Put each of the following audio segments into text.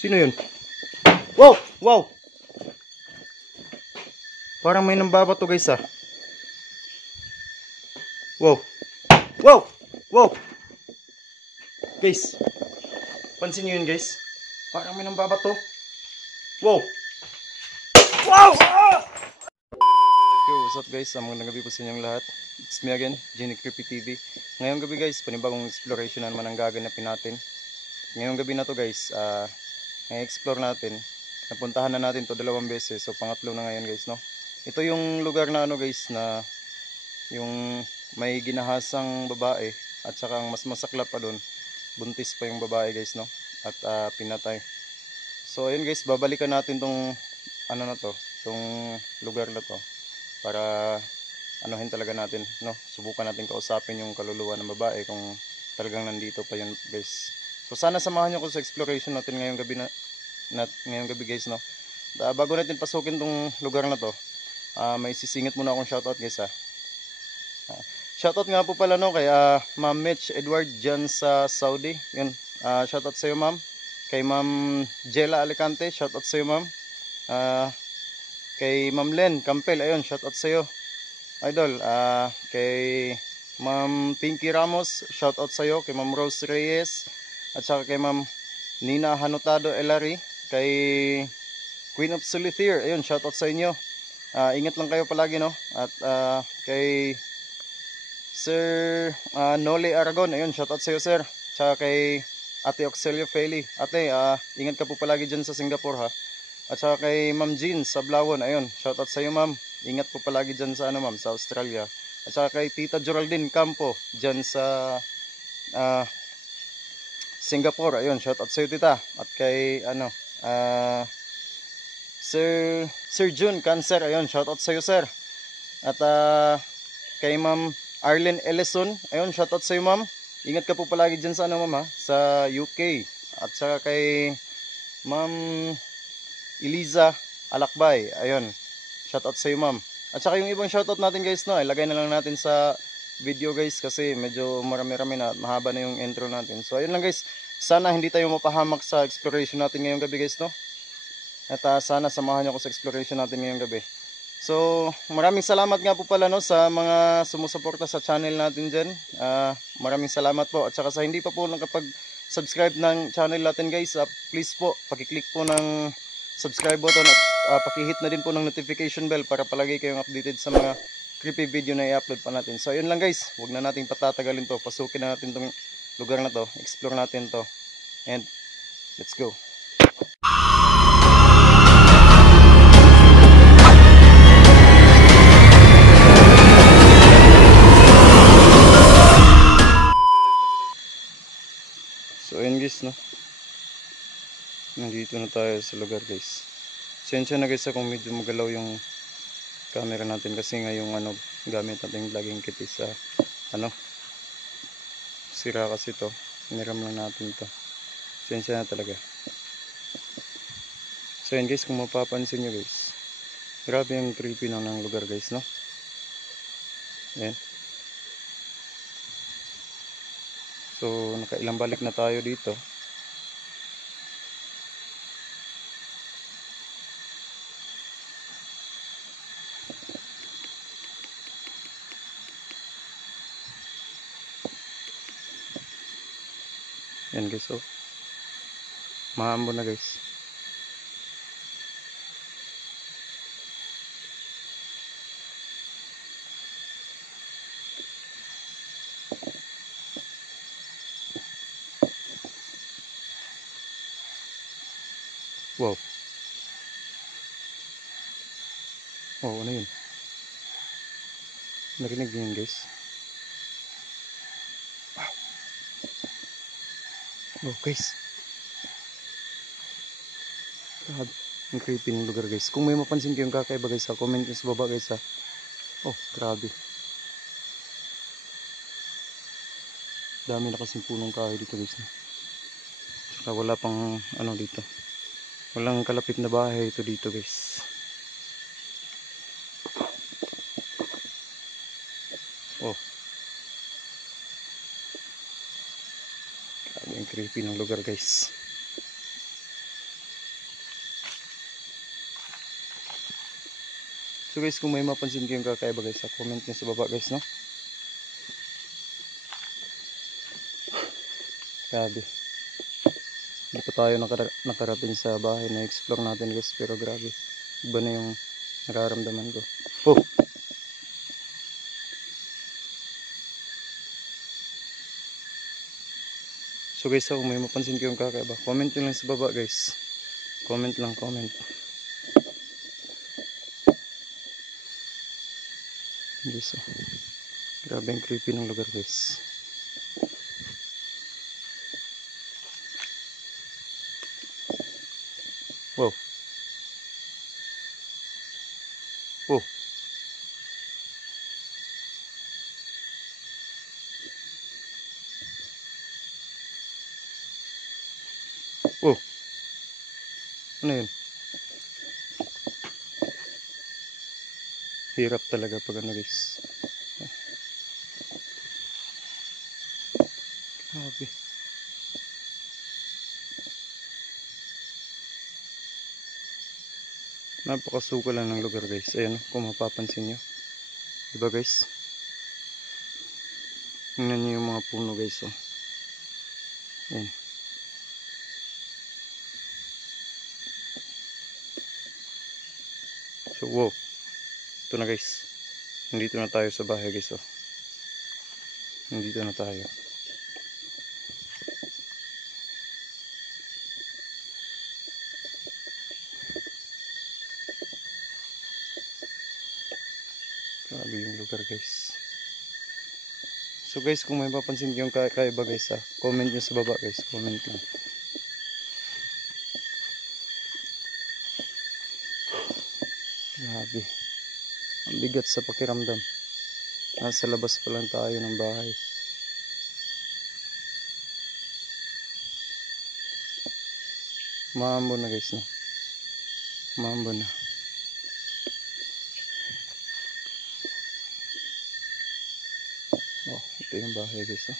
Sino yun? Wow! Wow! Parang may nambabato guys ah. Wow! Wow! Wow! Guys, pansin nyo yun guys. Parang may nambabato. Wow! Wow! Ah! Yo, what's up guys? Magandang gabi po sa inyong lahat. It's me again, Genie Creepy TV. Ngayong gabi guys, panibagong exploration naman ang gaganapin natin. Ngayong gabi na to guys, i-explore natin. Napuntahan na natin to 2 beses, so pangatlo na ngayon guys, no. Ito yung lugar na ano guys, na yung may ginahasang babae at saka ang mas masaklap pa doon, buntis pa yung babae guys, no, at pinatay. So ayun guys, babalikan natin tong ano na to, tong lugar na to para anuhin talaga natin, no. Subukan natin kausapin yung kaluluwa ng babae kung talagang nandito pa yun guys. So sana samahan niyo ko sa exploration natin ngayong gabi ngayong gabi guys, no. Bago natin pasukin tong lugar na to, may sisingit muna akong shoutout guys ha. Shoutout nga po pala no kay Ma'am Mitch Edward dyan sa Saudi. Yun, shoutout sa iyo ma'am. Kay Ma'am Jella Alicante, shoutout sa iyo ma'am. Kay Ma'am Len Campel, ayun, shoutout sa iyo idol. Kay Ma'am Pinky Ramos, shoutout sa iyo. Kay Ma'am Rose Reyes at saka kay Ma'am Nina Hanotado Elari. Kay Queen of Solitaire, ayun, shoutout sa inyo. Ingat lang kayo palagi no. At kay Sir Noli Aragon, ayun, shoutout sa iyo sir. Tsaka kay Ate Oxelio Feli. Ate, ingat ka po palagi dyan sa Singapore ha. At saka kay Ma'am Jean sa Blawan, ayun, shoutout sa iyo ma'am. Ingat po palagi dyan sa ano ma'am, sa Australia. At saka kay Tita Geraldine Campo dyan sa Singapore, ayun, shoutout sa iyo tita. At kay ano, Sir June Cancer, ayun, shoutout sa iyo sir. At kay Ma'am Arlene Ellison, ayun, shoutout sa iyo ma'am. Ingat ka po palagi dyan sa ano ma'am ha, sa UK. At saka kay Ma'am Eliza Alakbay, ayun, shoutout sa iyo ma'am. At saka yung ibang shoutout natin guys no, ilagay na lang natin sa video guys kasi medyo marami-rami na, mahaba na yung intro natin. So ayun lang guys, sana hindi tayo mapahamak sa exploration natin ngayong gabi guys no. At sana samahan niyo ako sa exploration natin ngayong gabi. So maraming salamat nga po pala no sa mga sumusuporta sa channel natin dyan. Maraming salamat po. At saka sa hindi pa po nakapag-subscribe ng channel natin guys, please po pakiclick po ng subscribe button at pakihit na din po ng notification bell para palagi kayong updated sa mga creepy video na i-upload pa natin. So ayun lang guys, huwag na nating patatagalin to. Pasukin na natin tong lugar na to, explore natin to, and let's go. So ayun guys no, nandito na tayo sa lugar guys. Sensya na guys kung medyo magalaw yung camera natin kasi nga yung ano gamit natin vlogging kit is ano, sira kasi to, hiniram lang natin to. Sensya na talaga. So ayun guys, kung mapapansin nyo guys, grabe yung creepy ng lugar guys no. Ayan. So nakailang balik na tayo dito. Yan guys, so mahambo na guys. Wow. Oh, ano yun? Narinig niyo yun guys? Wow. Oh guys, grabe, ang creepy ng lugar guys. Kung may mapansin kayong kakaiba guys ha, comment nyo sa baba guys ha. Oh grabe, dami na kasing punong kahoy dito guys. Saka wala pang ano dito, walang kalapit na bahay ito dito guys. Oh, grabe ang creepy ng lugar guys. So guys, kung may mapansin kayong kakaiba guys, sa comment nyo sa baba guys, no? Grabe. Hindi pa tayo nakarating sa bahay na explore natin guys, pero grabe. Iba na yung nararamdaman ko. Oh! So guys, kung may mapansin kayong kakaiba, comment nyo lang sa baba guys. Comment lang, comment. Guys, oh. Grabe ang creepy ng lugar guys. Wow. Oh. Oh. Ano yun? Hirap talaga pag ano guys. Grabe. Napakasuko lang ng lugar guys. Ayan, kung mapapansin nyo. Diba guys? Tingnan nyo yung mga puno guys. Oh. Ayan. So wow. Ito na guys. Nandito na tayo sa bahay guys. Oh. Nandito na tayo. Grabe yung lugar guys. So guys, kung may mapapansin yung kakaiba guys, comment nyo sa baba guys. Comment lang. Grabe. Ang bigat sa pakiramdam. Nasa labas pa lang tayo ng bahay. Maambo na guys, no? Maambo na. Oh, ito yung bahay guys, oh.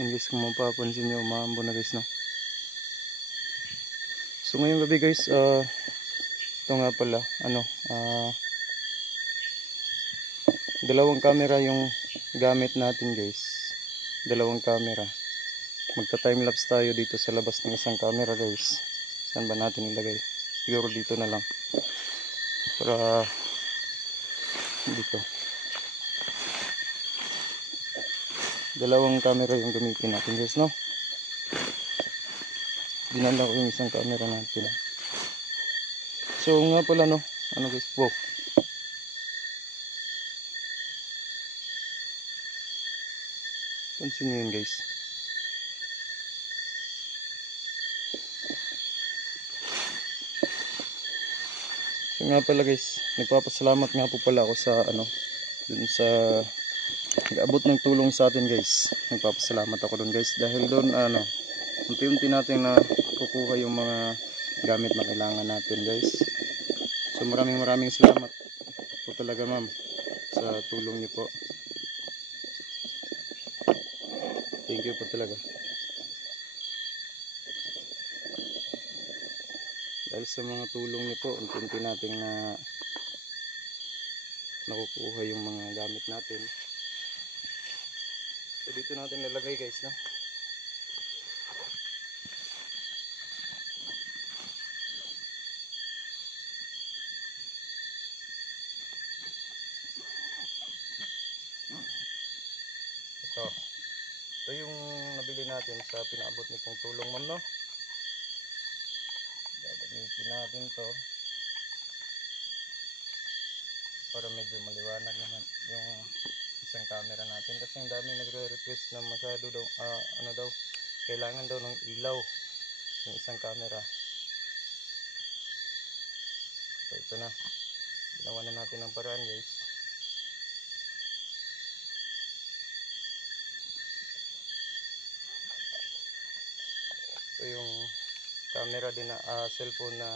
Yan guys, kung mapapansin nyo, maambo na guys, no? So ngayong gabi guys, ito nga pala, dalawang camera yung gamit natin guys. Dalawang camera. Magta-timelapse tayo dito sa labas ng isang camera guys. Saan ba natin ilagay? Siguro dito na lang. Para dito. Dalawang camera yung gamitin natin guys, no? Dinala ko yung isang camera natin. So nga pala, no? Ano guys? Wow. Pansin nyo yun guys. So nga pala guys, nagpapasalamat nga po pala ako sa dun sa nag-abot ng tulong sa atin guys. Nagpapasalamat ako dun guys dahil dun unti-unti natin na kukuha yung mga gamit na kailangan natin guys. So maraming salamat po talaga ma'am sa tulong niyo po. Thank you po talaga. Dahil sa mga tulong niyo po, unti-unti natin na nakukuha yung mga gamit natin. So dito natin lalagay guys, no? Ito yung nabili natin sa pinaabot nitong tulong ma'am, no? Gagamitin natin to para medyo maliwanag naman yung isang camera natin kasi ang dami nagre-request na masyado daw kailangan daw ng ilaw yung isang camera. So ito na, ginawa na natin ng paraan guys. Ito yung camera din na cellphone na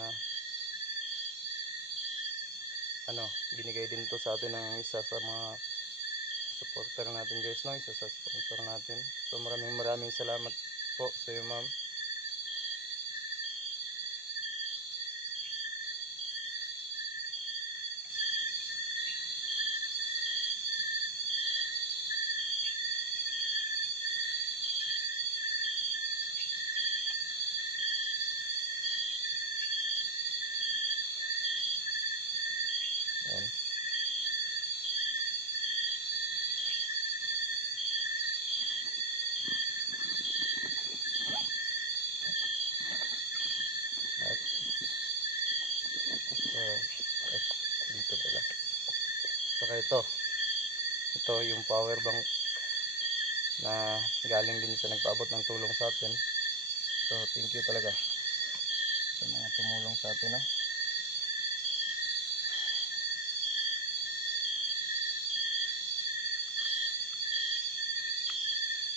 binigay din to sa atin ng isa sa mga supporter natin guys, no? Isa sa sponsor natin. So maraming salamat po sa iyo, ma'am. Ayan. At dito pala. Saka ito yung power bank na galing din sa nagpaabot ng tulong sa atin. So thank you talaga sa mga tumulong sa atin, ha.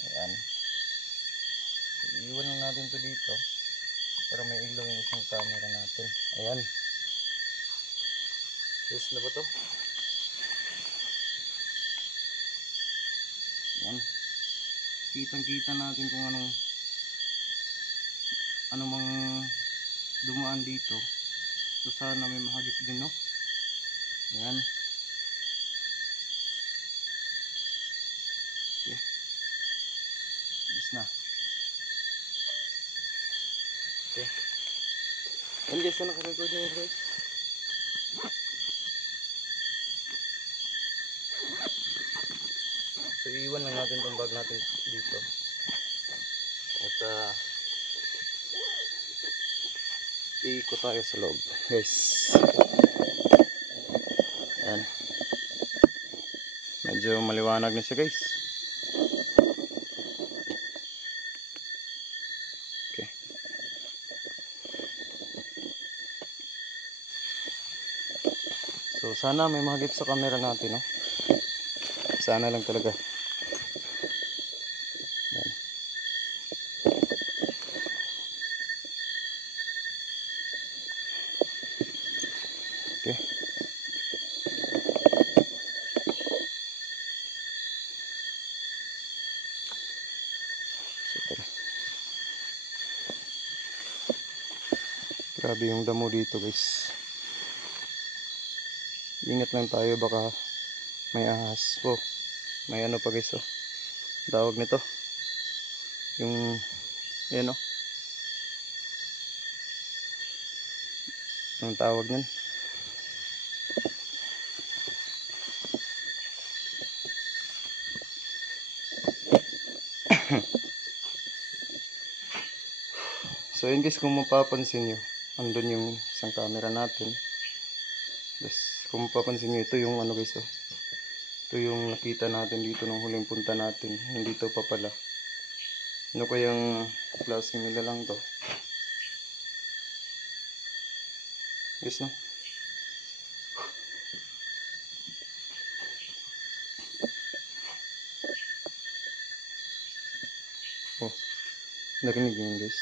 Ayan. So, iiwan lang natin to dito para may ilaw yung isang camera natin. Ayan. Yes na ba to? Ayan. Kitang-kita natin kung ano mang dumaan dito. So sana may mahagip din, no? Ayan. Okay. Yes na. Okay. Ayan guys, na naka-record nyo guys. So iiwan lang natin itong bag natin dito. At iikot tayo sa loob guys. Ayan. Medyo maliwanag na siya guys. Okay. So sana may mahagip sa camera natin, no? Sana lang talaga. Ayan. Okay. So, tara. Grabe yung damo dito guys. Ingat lang tayo, baka may ahas. Oh, may ano pa guys, oh. Tawag nito. Yung, yan, oh. Ang tawag niyan. So yun guys, kung mapapansin nyo, andun yung isang camera natin. Tapos kung mapapansin nyo, ito yung ano guys, oh. Ito yung nakita natin dito nung huling punta natin. Hindi to pa pala. Ano kayang klaseng nila lang to? Guys, no? Oh, narinig nyo yun guys.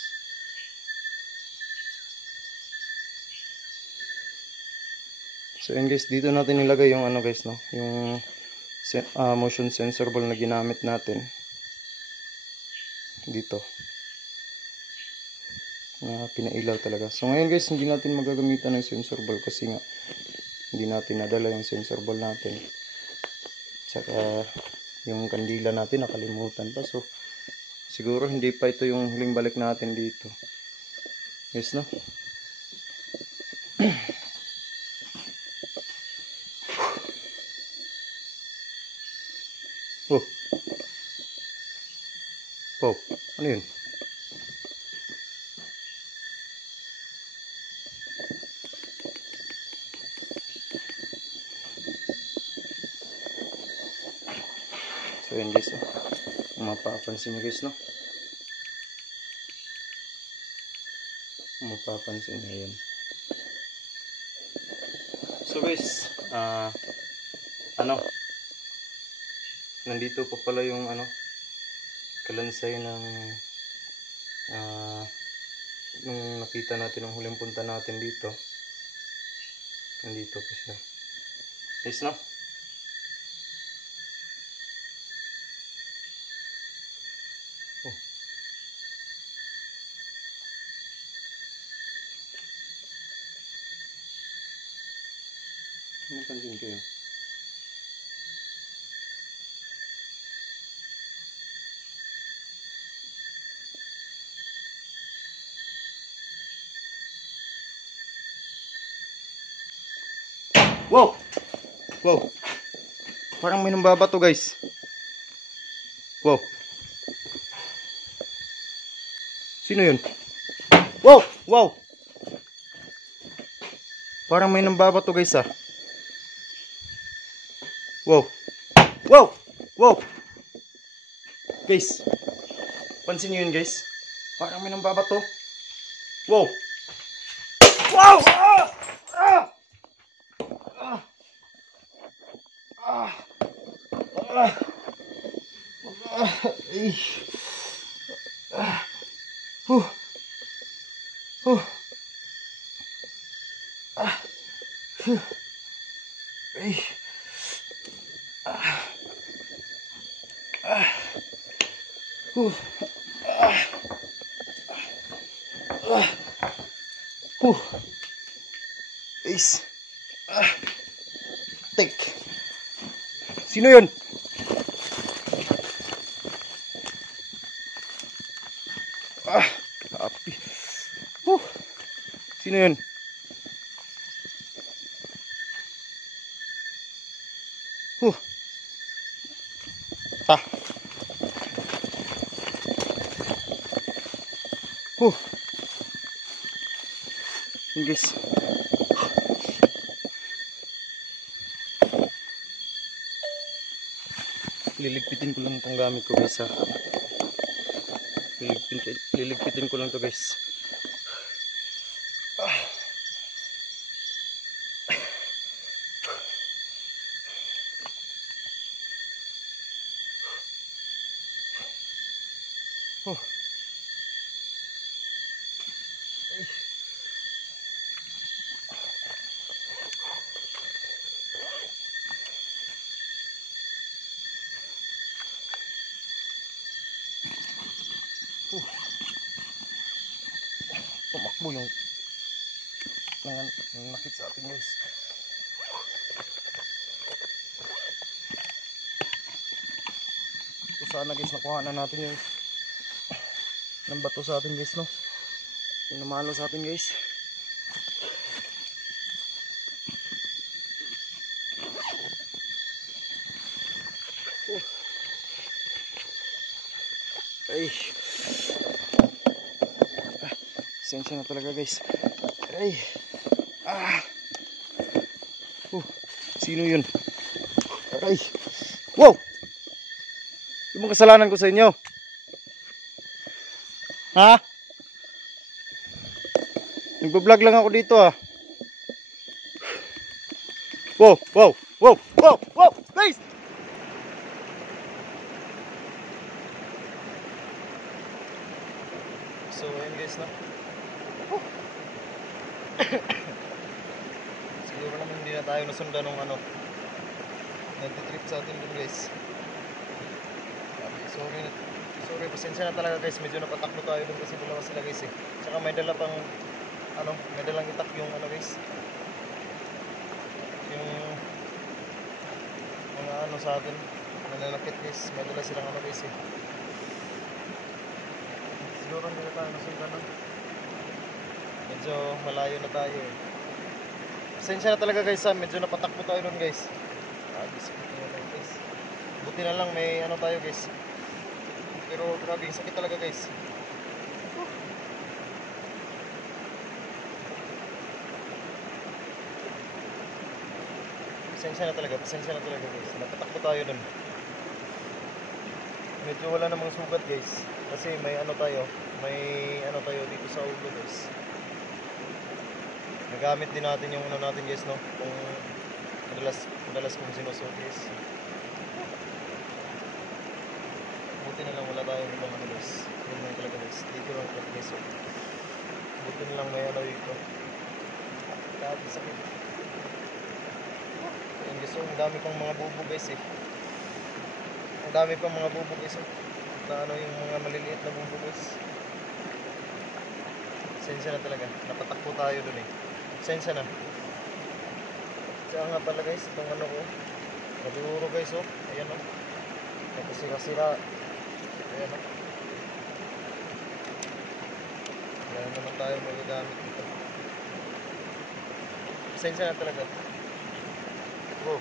So yun guys, dito natin nilagay yung ano guys, no? Yung motion sensor ball na ginamit natin. Dito. Na pinailaw talaga. So ngayon guys, hindi natin magagamitan ng sensor ball kasi nga hindi natin nadala yung sensor ball natin. Tsaka yung kandila natin nakalimutan pa. So siguro hindi pa ito yung huling balik natin dito. Yes, no? Oh. Oh, ano yun? So yun guys, oh. Mapapansin nyo guys, no? Mapapansin nyo yun. So guys, nandito pa pala yung ano, kalansay ng nung nakita natin nung huling punta natin dito. Nandito pa siya. Yes, no? Napansin kayo. Wow! Wow! Parang may nambabato guys. Wow! Sino yun? Wow! Wow! Parang may nambabato guys ah. Wow! Wow! Wow! Guys, pansin nyo yun guys. Parang may nambabato. Wow! Wow! Ah! Ah! Ah! Ah! Ah! Ah! Ay! Ah! Huh! Huh! Ah! Huh! Ay! Ah! Ah! Huh! Ah! Ah! Huh! Ace! Ah! Take! Sino yun? Ah! Kapi! Huh! Sino yun? Huh! Ah! Huh! Yun guys. Liligpitin ko lang itong gamit ko guys ha. Liligpitin ko lang to guys. Ah. Oh. Tumakbo yung nanakit sa atin guys. Ito sana guys, nakuha na natin yung ng bato sa atin guys, no? Yung namalo sa atin guys. Ay. Sensya na talaga guys. Ay. Ah. Sino yun? Ay. Wow. Yung kasalanan ko sa inyo. Ha? Nagbablog lang ako dito ah. Wow, wow, wow, wow, wow, guys. So ayun guys na. Siguro naman hindi na tayo nasundan ng ano. Nagtitrip sa atin dun guys. Sorry, pasensya na talaga guys. Medyo napatakbo tayo dun kasi dalawa sila guys eh. Saka may dala pang ano, may dalang itak yung ano guys. Yung mga ano sa atin. Nananakit guys. May dala silang ano guys eh. Siguro hindi na tayo nasundan nun. Medyo malayo na tayo eh. Pasensya na talaga guys ha. Medyo napatakbo tayo dun guys. Guys. Buti na lang may ano tayo guys. Pero grabe, sakit talaga guys. Pasensya na talaga guys. Napatakbo tayo dun. Medyo wala namang sugat guys. Kasi may ano tayo dito sa ulo guys. Nagamit din natin yung ano natin guys, no? Kung madalas kong sinusuot guys. Buti na lang wala tayong ibang ano guys. Yun lang talaga guys. Dito lang talaga guys. Buti na lang may ano dito. Grabe sakit. Ayun guys, ang dami pang mga bubo guys eh. Ang dami pang mga bubo guys eh. Na ano yung mga maliliit na bubo guys. Sensya na talaga. Napatakbo tayo dun eh. Sensya na Kaya nga pala guys, itong ano ko. Maduro guys oh. Ayan oh. Tapos sira-sira. Ayan oh. Kaya naman tayo magagamit dito. Pasensya na talaga. Oh.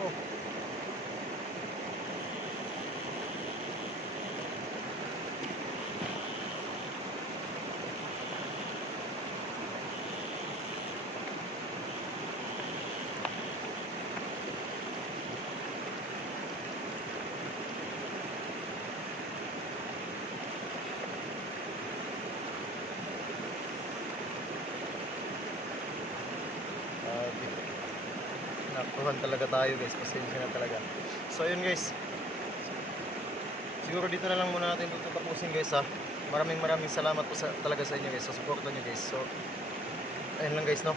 Oh. Naktuhan talaga tayo guys, pasensya na talaga. So ayun guys, siguro dito na lang muna natin tapusin guys ha. Maraming salamat po talaga sa inyo guys, sa suporta nyo guys. So ayun lang guys no.